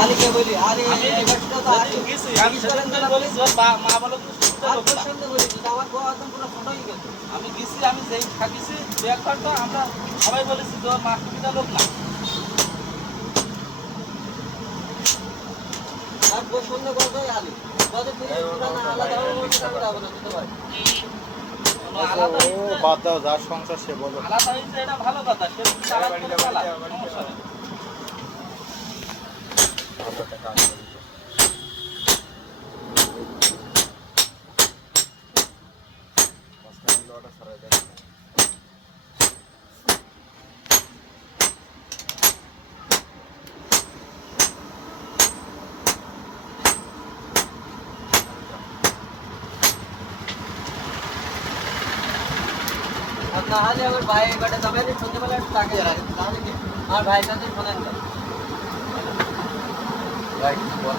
আলীকে বলি আলী আমি এই বাচ্চাটা তো আলী গেছি, আমি সেদিন বলেছি ওর মা বলো কোনো সুবিধা আর লোক তোর না। সঙ্গে বলি কিন্তু আমার বউ একদম পুরো ছোট হয়ে গেছে। আমি গেছি, আমি যেই থাকিছি দু একবার তো আমরা সবাই বলেছি যে ওর মা সুবিধা লোক না। আর তোর সঙ্গে বলতোই আলী যদি তুই আলাদা হবে বলতে আমি যাবো না দিতে পারি। কোনো আলাদা ও হয়েছে, বাদ দাও, যার সংসার সে বলো। আলাদা হয়েছে এটা ভালো কথা, সে চালাক করে চালাক, সমস্যা নেই। আর না হলে আমার ভাই এবারে যাবে না সন্ধ্যেবেলা একটু তাকে তাহলে কি আমার ভাইয়ের সাথে শোনেন না ভাই, বল।